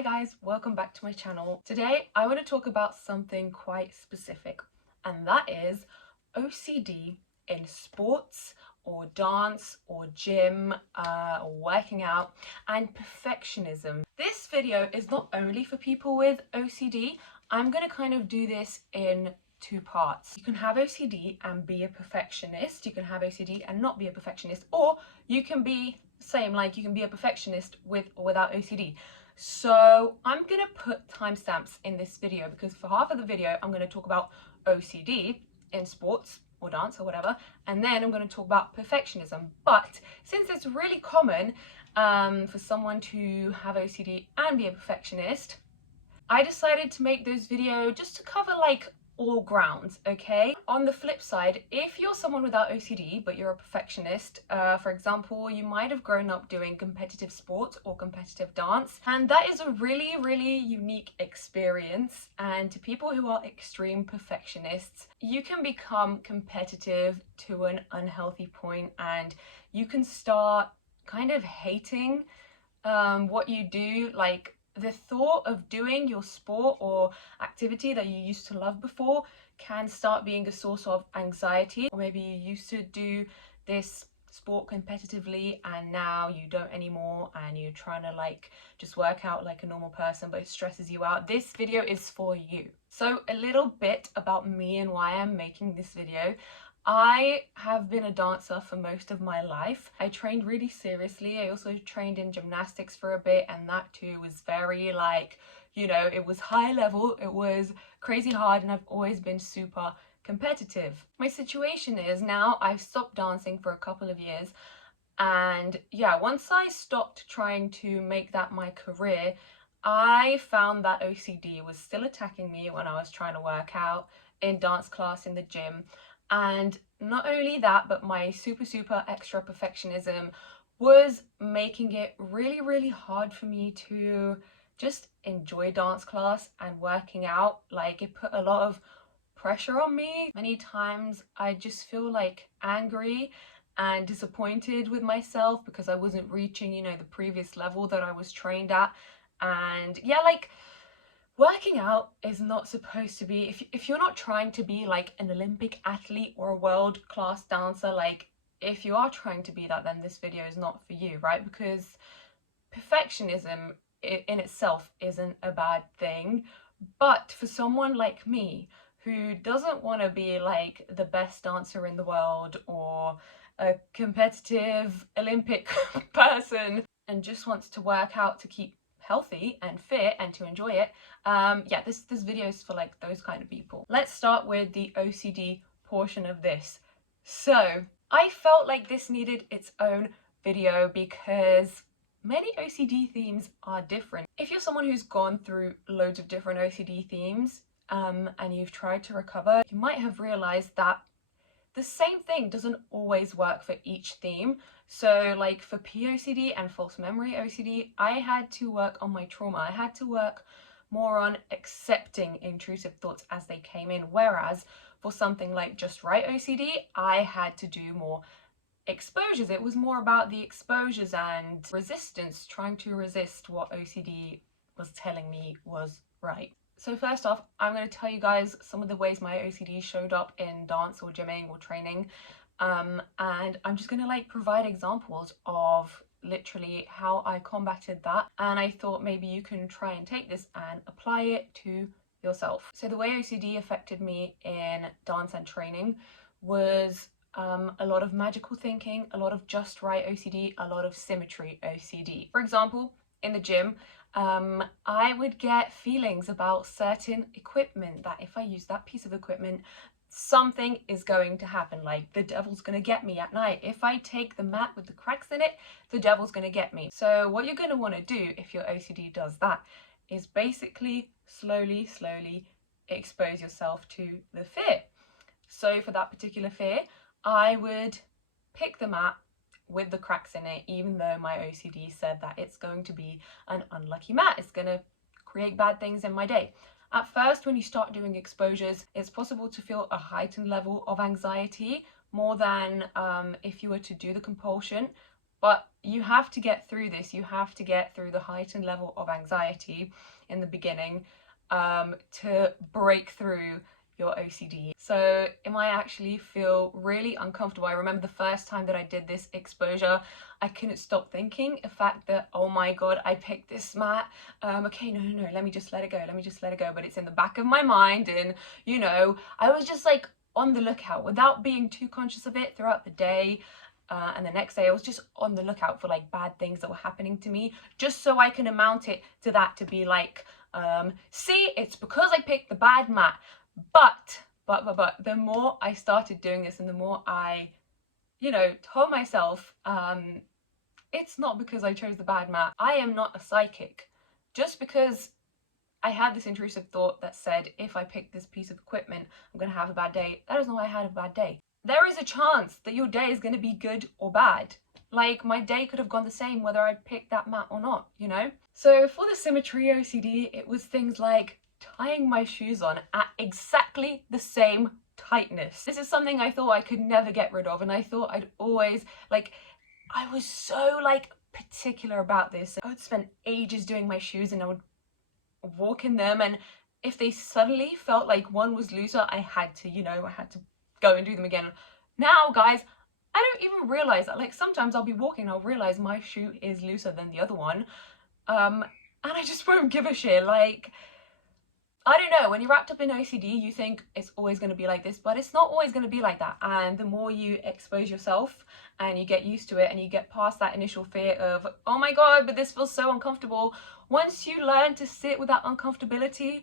Hi guys, welcome back to my channel. Today I want to talk about something quite specific, and that is OCD in sports or dance or gym or working out, and perfectionism. This video is not only for people with OCD. I'm going to kind of do this in two parts. You can have OCD and be a perfectionist. You can have OCD and not be a perfectionist, or you can be same, like you can be a perfectionist with or without OCD. So I'm gonna put timestamps in this video because for half of the video I'm gonna talk about OCD in sports or dance or whatever, and then I'm going to talk about perfectionism. But since it's really common for someone to have OCD and be a perfectionist, I decided to make this video just to cover like all grounds, okay? On the flip side, if you're someone without OCD but you're a perfectionist, for example, you might have grown up doing competitive sports or competitive dance, and that is a really unique experience. And to people who are extreme perfectionists, you can become competitive to an unhealthy point, and you can start kind of hating what you do. Like, the thought of doing your sport or activity that you used to love before can start being a source of anxiety. Or maybe you used to do this sport competitively and now you don't anymore, and you're trying to like just work out like a normal person, but it stresses you out. This video is for you. So a little bit about me and why I'm making this video. I have been a dancer for most of my life. I trained really seriously. I also trained in gymnastics for a bit, and that too was very like, you know, it was high level, it was crazy hard, and I've always been super competitive. My situation is now I've stopped dancing for a couple of years, and yeah, once I stopped trying to make that my career, I found that OCD was still attacking me when I was trying to work out in dance class in the gym. And not only that, but my super extra perfectionism was making it really hard for me to just enjoy dance class and working out. Like, it put a lot of pressure on me. Many times I just feel like angry and disappointed with myself because I wasn't reaching, you know, the previous level that I was trained at. And yeah, like, working out is not supposed to be, if you're not trying to be like an Olympic athlete or a world-class dancer, like if you are trying to be that, then this video is not for you, right? Because perfectionism in itself isn't a bad thing, but for someone like me who doesn't want to be like the best dancer in the world or a competitive Olympic person and just wants to work out to keep healthy and fit and to enjoy it, yeah, this video is for like those kind of people. Let's start with the OCD portion of this. So I felt like this needed its own video because many OCD themes are different. If you're someone who's gone through loads of different OCD themes and you've tried to recover, you might have realized that the same thing doesn't always work for each theme. So like for POCD and false memory OCD, I had to work on my trauma. I had to work more on accepting intrusive thoughts as they came in. Whereas for something like just right OCD, I had to do more exposures. It was more about the exposures and resistance, trying to resist what OCD was telling me was right. So first off, I'm going to tell you guys some of the ways my OCD showed up in dance or gymming or training, and I'm just going to like provide examples of literally how I combated that, and I thought maybe you can try and take this and apply it to yourself. So the way OCD affected me in dance and training was a lot of magical thinking, a lot of just right OCD, a lot of symmetry OCD. For example, in the gym, I would get feelings about certain equipment that if I use that piece of equipment, something is going to happen. Like, the devil's going to get me at night. If I take the mat with the cracks in it, the devil's going to get me. So what you're going to want to do if your OCD does that is basically slowly expose yourself to the fear. So for that particular fear, I would pick the mat with the cracks in it, even though my OCD said that it's going to be an unlucky mat, it's going to create bad things in my day. At first, when you start doing exposures, it's possible to feel a heightened level of anxiety, more than if you were to do the compulsion. But you have to get through this. You have to get through the heightened level of anxiety in the beginning to break through your OCD. So it might actually feel really uncomfortable. I remember the first time that I did this exposure, I couldn't stop thinking the fact that, oh my god, I picked this mat. Okay, no, let me just let it go. Let me just let it go. But it's in the back of my mind, and you know, I was just like on the lookout without being too conscious of it throughout the day. And the next day I was just on the lookout for like bad things that were happening to me, just so I can amount it to that, to be like, see, it's because I picked the bad mat. But the more I started doing this and the more I, you know, told myself, it's not because I chose the bad mat. I am not a psychic. Just because I had this intrusive thought that said, if I pick this piece of equipment, I'm going to have a bad day. That is not why I had a bad day. There is a chance that your day is going to be good or bad. Like, my day could have gone the same whether I'd picked that mat or not, you know? So for the symmetry OCD, it was things like tying my shoes on at exactly the same tightness. This is something I thought I could never get rid of, and I thought I'd always, like, I was so, like, particular about this. I would spend ages doing my shoes and I would walk in them, and if they suddenly felt like one was looser, I had to, you know, I had to go and do them again. Now, guys, I don't even realize that. Like, sometimes I'll be walking and I'll realize my shoe is looser than the other one. And I just won't give a shit. Like, I don't know, when you're wrapped up in OCD, you think it's always going to be like this, but it's not always going to be like that. And the more you expose yourself and you get used to it and you get past that initial fear of, oh my god, but this feels so uncomfortable, once you learn to sit with that uncomfortability,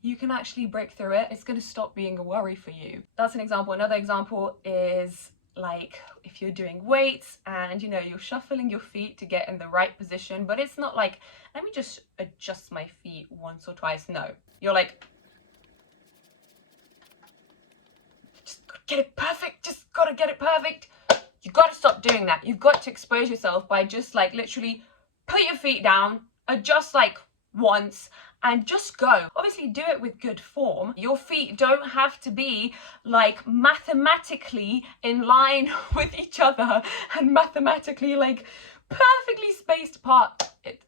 you can actually break through it. It's going to stop being a worry for you. That's an example. Another example is like if you're doing weights and, you know, you're shuffling your feet to get in the right position, but it's not like, let me just adjust my feet once or twice. No, you're like, just gotta get it perfect, just gotta get it perfect. You gotta stop doing that. You've got to expose yourself by just like literally put your feet down, adjust like once, and just go. Obviously do it with good form. Your feet don't have to be like mathematically in line with each other and mathematically like perfectly spaced apart.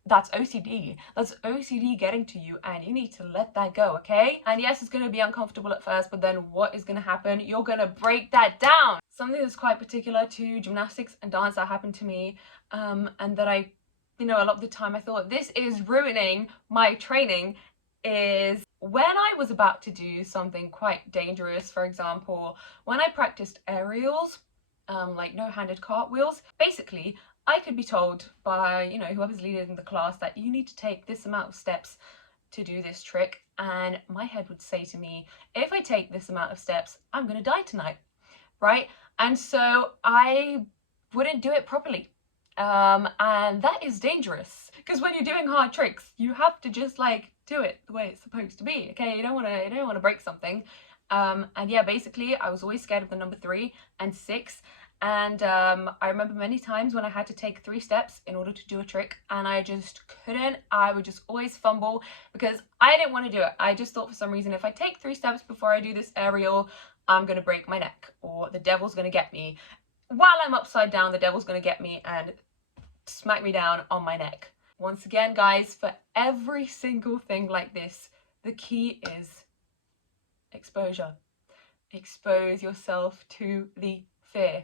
That's OCD. That's OCD getting to you, and you need to let that go, okay? And yes, it's going to be uncomfortable at first, but then what is going to happen? You're going to break that down. Something that's quite particular to gymnastics and dance that happened to me, and that I, you know, a lot of the time I thought this is ruining my training, is when I was about to do something quite dangerous. For example, when I practiced aerials, like no-handed cartwheels, basically I could be told by, you know, whoever's leading the class that you need to take this amount of steps to do this trick, and my head would say to me, if I take this amount of steps, I'm gonna die tonight, right? And so I wouldn't do it properly. And that is dangerous, because when you're doing hard tricks, you have to just like do it the way it's supposed to be, okay? You don't want to break something. And yeah, basically I was always scared of the number 3 and 6. And I remember many times when I had to take 3 steps in order to do a trick and I just couldn't. I would just always fumble because I didn't want to do it. I just thought for some reason, if I take 3 steps before I do this aerial, I'm going to break my neck, or the devil's going to get me. While I'm upside down, the devil's going to get me and smack me down on my neck. Once again, guys, for every single thing like this, the key is exposure. Expose yourself to the fear.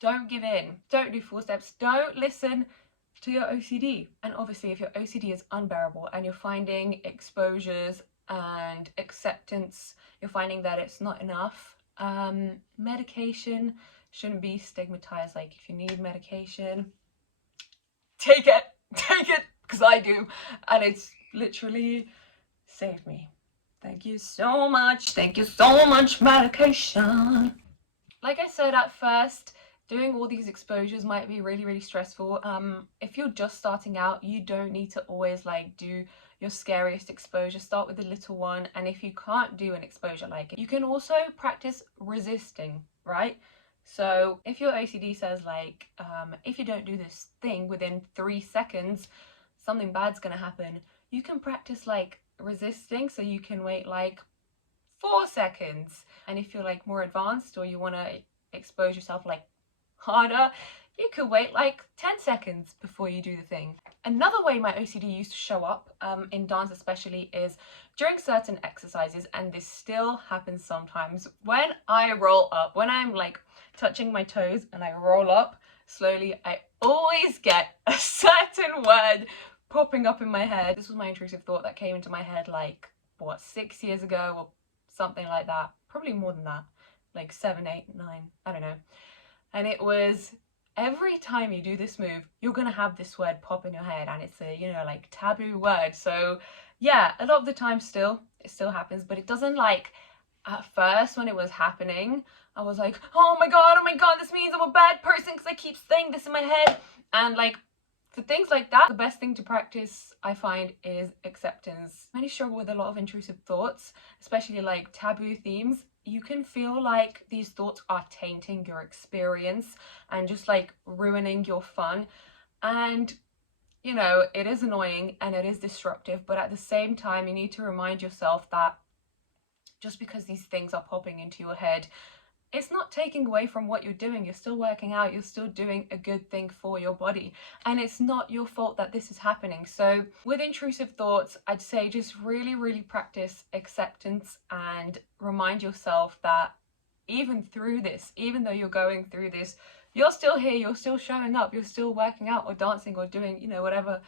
Don't give in. Don't do 4 steps. Don't listen to your OCD. And obviously, if your OCD is unbearable and you're finding exposures and acceptance, you're finding that it's not enough, medication shouldn't be stigmatized. Like, if you need medication, take it, because I do, and it's literally saved me. Thank you so much medication. Like I said at first, doing all these exposures might be really stressful. If you're just starting out, you don't need to always like do your scariest exposure. Start with a little one, and if you can't do an exposure like it, you can also practice resisting, right? So if your OCD says like, if you don't do this thing within 3 seconds, something bad's gonna happen, you can practice like resisting, so you can wait like 4 seconds. And if you're like more advanced or you want to expose yourself like harder, you could wait like 10 seconds before you do the thing. Another way my OCD used to show up, in dance especially, is during certain exercises, and this still happens sometimes. When I roll up, when I'm like touching my toes and I roll up slowly, I always get a certain word popping up in my head. This was my intrusive thought that came into my head like, what, 6 years ago or something like that. Probably more than that, like 7, 8, 9, I don't know. And it was, every time you do this move, you're gonna have this word pop in your head, and it's a, you know, like taboo word. So yeah, a lot of the time it still happens, but it doesn't, like, at first when it was happening, I was like, oh my god, this means I'm a bad person because I keep saying this in my head. And like, for things like that, the best thing to practice, I find, is acceptance. When you struggle with a lot of intrusive thoughts, especially like taboo themes, you can feel like these thoughts are tainting your experience and just like ruining your fun. And you know, it is annoying and it is disruptive, but at the same time, you need to remind yourself that just because these things are popping into your head, it's not taking away from what you're doing. You're still working out, you're still doing a good thing for your body, and it's not your fault that this is happening. So with intrusive thoughts, I'd say just really practice acceptance and remind yourself that even through this, even though you're going through this, you're still here, you're still showing up, you're still working out or dancing or doing, you know, whatever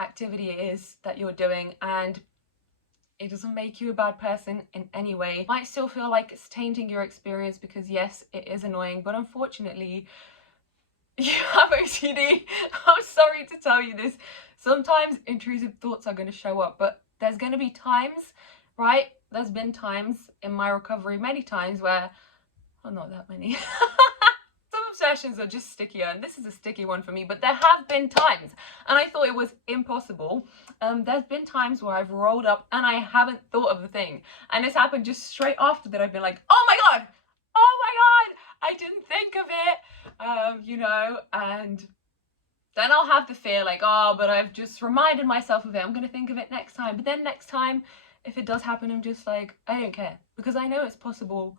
activity it is that you're doing, and it doesn't make you a bad person in any way. It might still feel like it's tainting your experience because yes, it is annoying, but unfortunately, you have OCD. I'm sorry to tell you this. Sometimes intrusive thoughts are going to show up, but there's going to be times, right? There's been times in my recovery, many times where, well, not that many. Some obsessions are just stickier, and this is a sticky one for me, but there have been times, and I thought it was impossible. There's been times where I've rolled up and I haven't thought of the thing, and it's happened just straight after that. I've been like, oh my god, I didn't think of it, you know, and then I'll have the fear like, oh, but I've just reminded myself of it, I'm gonna think of it next time. But then next time, if it does happen, I'm just like, I don't care, because I know it's possible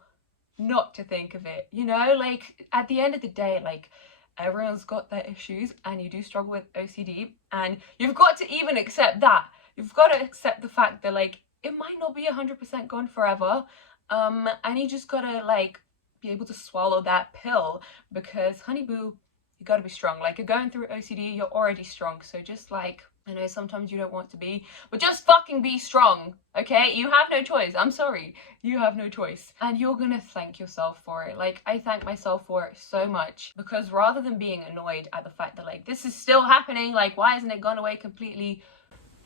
not to think of it, you know. Like, at the end of the day, like, everyone's got their issues, and you do struggle with OCD, and you've got to even accept that. You've got to accept the fact that, like, it might not be 100% gone forever, and you just gotta, like, be able to swallow that pill, because honey boo, you gotta be strong. Like, you're going through OCD, you're already strong, so just, like, I know sometimes you don't want to be, but just fucking be strong, okay? You have no choice. I'm sorry. You have no choice. And you're gonna thank yourself for it. Like, I thank myself for it so much, because rather than being annoyed at the fact that, like, this is still happening, like, why hasn't it gone away completely?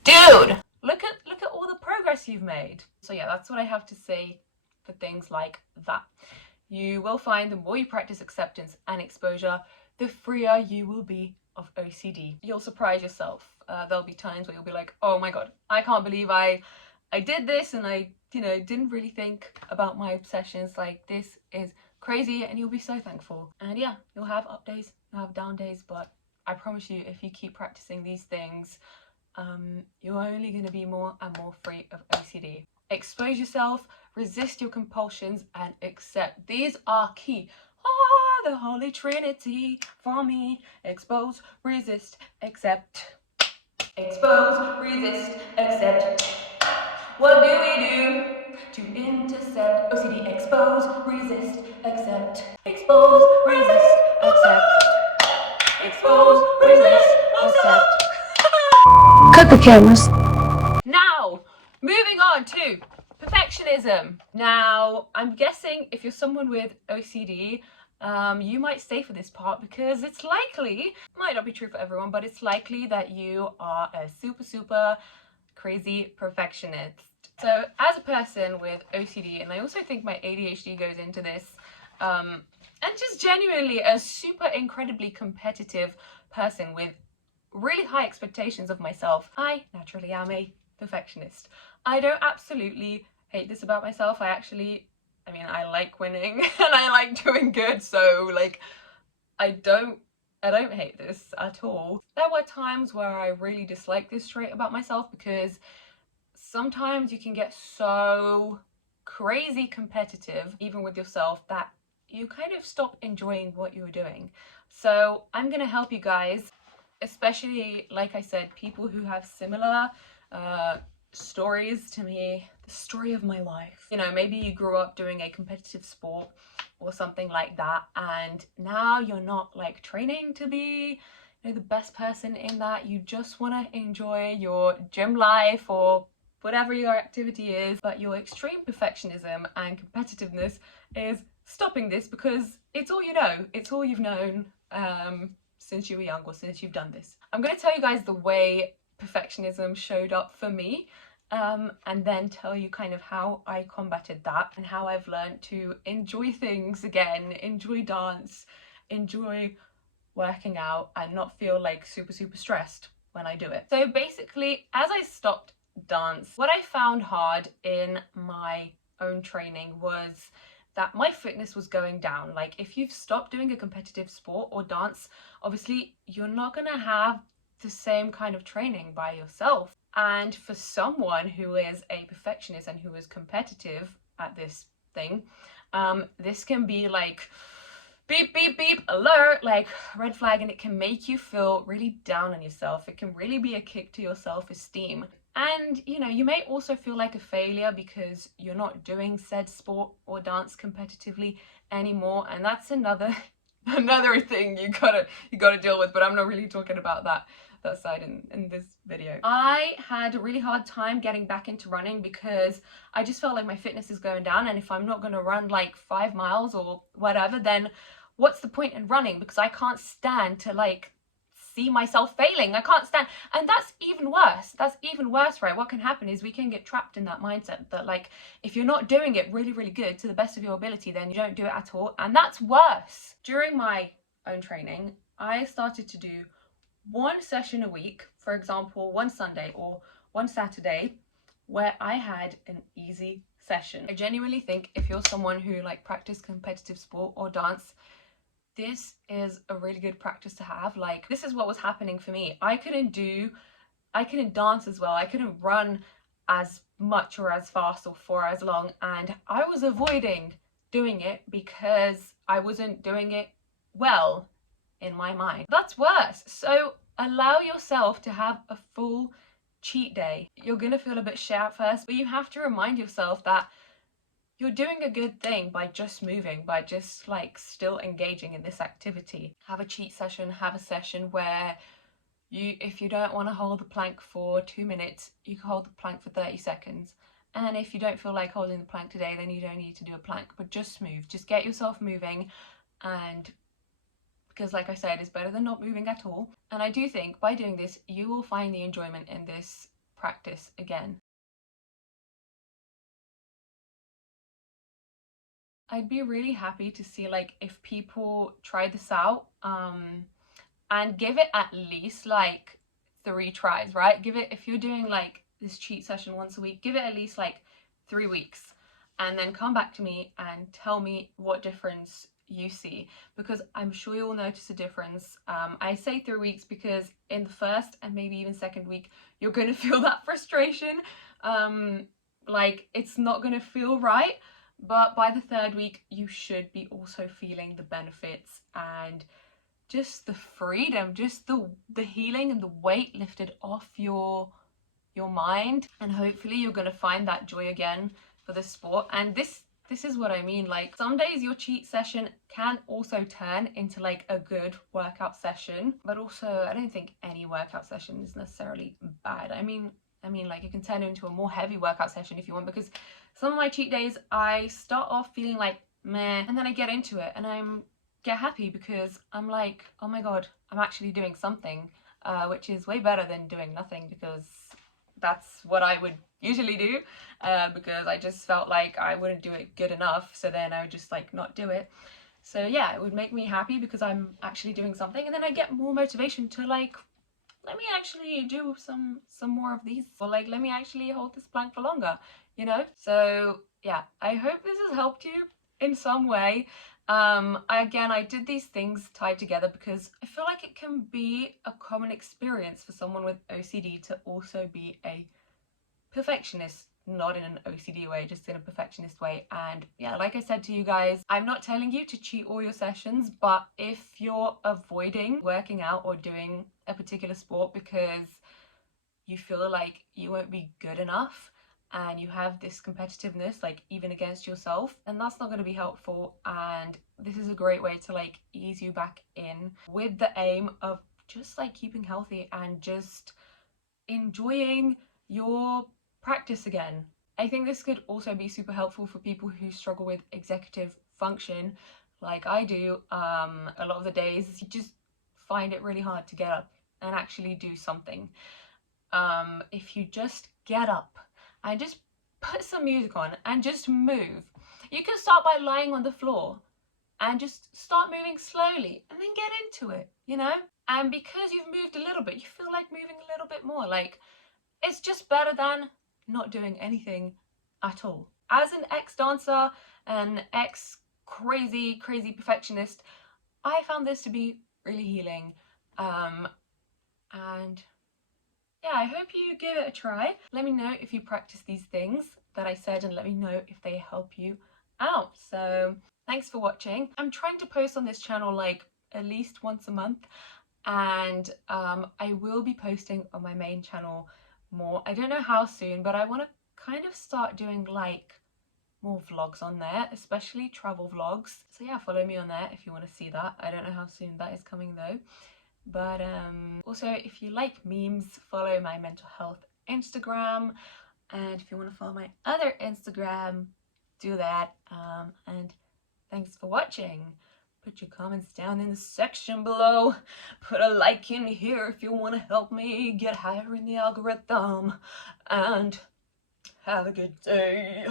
Dude! Look at all the progress you've made. So yeah, that's what I have to say for things like that. You will find the more you practice acceptance and exposure, the freer you will be of OCD. You'll surprise yourself. There'll be times where you'll be like, oh my god, I can't believe I did this, and I, you know, didn't really think about my obsessions. Like, this is crazy, and you'll be so thankful. And yeah, you'll have up days, you'll have down days, but I promise you, if you keep practicing these things, you're only going to be more and more free of OCD. Expose yourself, resist your compulsions, and accept. These are key. The Holy Trinity for me. Expose, resist, accept. Expose, resist, accept. What do we do to intercept OCD? Expose, resist, accept. Expose, resist, accept. Expose, resist, accept. Cut the cameras. Now, moving on to perfectionism. Now, I'm guessing if you're someone with OCD, you might stay for this part, because it's likely, might not be true for everyone, but it's likely that you are a super crazy perfectionist. So as a person with OCD, and I also think my ADHD goes into this, and just genuinely a super incredibly competitive person with really high expectations of myself, I naturally am a perfectionist. I don't absolutely hate this about myself. I like winning and I like doing good, so like I don't hate this at all. There were times where I really disliked this trait about myself, because sometimes you can get so crazy competitive, even with yourself, that you kind of stop enjoying what you're doing. So I'm gonna help you guys, especially, like I said, people who have similar stories to me, the story of my life. You know, maybe you grew up doing a competitive sport or something like that, and now you're not like training to be, you know, the best person in that. You just want to enjoy your gym life or whatever your activity is, but your extreme perfectionism and competitiveness is stopping this because it's all you know, it's all you've known since you were young or since you've done this. I'm going to tell you guys the way perfectionism showed up for me, and then tell you kind of how I combated that and how I've learned to enjoy things again, enjoy dance, enjoy working out, and not feel like super stressed when I do it. So basically, as I stopped dance, what I found hard in my own training was that my fitness was going down. Like, if you've stopped doing a competitive sport or dance, obviously you're not gonna have the same kind of training by yourself. And for someone who is a perfectionist and who is competitive at this thing, this can be like beep beep beep alert, like red flag, and it can make you feel really down on yourself. It can really be a kick to your self-esteem. And you know, you may also feel like a failure because you're not doing said sport or dance competitively anymore, and that's another thing you gotta deal with, but I'm not really talking about that side in this video. I had a really hard time getting back into running because I just felt like my fitness is going down, and if I'm not gonna run like 5 miles or whatever, then what's the point in running? Because I can't stand to like see myself failing. I can't stand, and that's even worse. That's even worse, right? What can happen is we can get trapped in that mindset that like if you're not doing it really good to the best of your ability, then you don't do it at all, and that's worse. During my own training, I started to do one session a week, for example, one Sunday or one Saturday, where I had an easy session. I genuinely think if you're someone who like practice competitive sport or dance, this is a really good practice to have. Like, this is what was happening for me. I couldn't dance as well. I couldn't run as much or as fast or for as long, and I was avoiding doing it because I wasn't doing it well in my mind. That's worse. So allow yourself to have a full cheat day. You're gonna feel a bit shit at first, but you have to remind yourself that you're doing a good thing by just moving, by just like still engaging in this activity. Have a cheat session, have a session where if you don't want to hold the plank for 2 minutes, you can hold the plank for 30 seconds. And if you don't feel like holding the plank today, then you don't need to do a plank, but just move. Just get yourself moving, and because like I said, it's better than not moving at all. And I do think by doing this, you will find the enjoyment in this practice again. I'd be really happy to see like if people try this out and give it at least like 3 tries, right? Give it, if you're doing like this cheat session once a week, give it at least like 3 weeks, and then come back to me and tell me what difference you see, because I'm sure you'll notice a difference. I say 3 weeks because in the first and maybe even second week, you're going to feel that frustration. Like, it's not going to feel right. But by the 3rd week, you should be also feeling the benefits and just the freedom, just the healing and the weight lifted off your mind. And hopefully you're going to find that joy again for the sport. And this is what I mean. Like, some days your cheat session can also turn into like a good workout session. But also, I don't think any workout session is necessarily bad. I mean, like, it can turn into a more heavy workout session if you want, because some of my cheat days, I start off feeling like meh, and then I get into it and get happy because I'm like, oh my god, I'm actually doing something, which is way better than doing nothing, because that's what I would usually do, because I just felt like I wouldn't do it good enough, so then I would just like not do it. So yeah, it would make me happy because I'm actually doing something, and then I get more motivation to like, let me actually do some more of these, or like, let me actually hold this plank for longer, you know? So yeah, I hope this has helped you in some way. Again, I did these things tied together because I feel like it can be a common experience for someone with OCD to also be a perfectionist not in an OCD way, just in a perfectionist way. And yeah, like I said to you guys, I'm not telling you to cheat all your sessions, but if you're avoiding working out or doing a particular sport because you feel like you won't be good enough and you have this competitiveness, like even against yourself, and that's not going to be helpful. And this is a great way to like ease you back in with the aim of just like keeping healthy and just enjoying your practice again. I think this could also be super helpful for people who struggle with executive function like I do. A lot of the days you just find it really hard to get up and actually do something. If you just get up and just put some music on and just move. You can start by lying on the floor and just start moving slowly and then get into it, you know? And because you've moved a little bit, you feel like moving a little bit more. Like, it's just better than not doing anything at all. As an ex-dancer, an ex-crazy perfectionist, I found this to be really healing. And yeah, I hope you give it a try. Let me know if you practice these things that I said and let me know if they help you out. So thanks for watching. I'm trying to post on this channel like at least once a month, and I will be posting on my main channel more. I don't know how soon, but I want to kind of start doing like more vlogs on there, especially travel vlogs. So yeah, follow me on there if you want to see that. I don't know how soon that is coming though. But also, if you like memes, follow my mental health Instagram, and if you want to follow my other Instagram, do that. And thanks for watching. Put your comments down in the section below. Put a like in here if you want to help me get higher in the algorithm. And have a good day.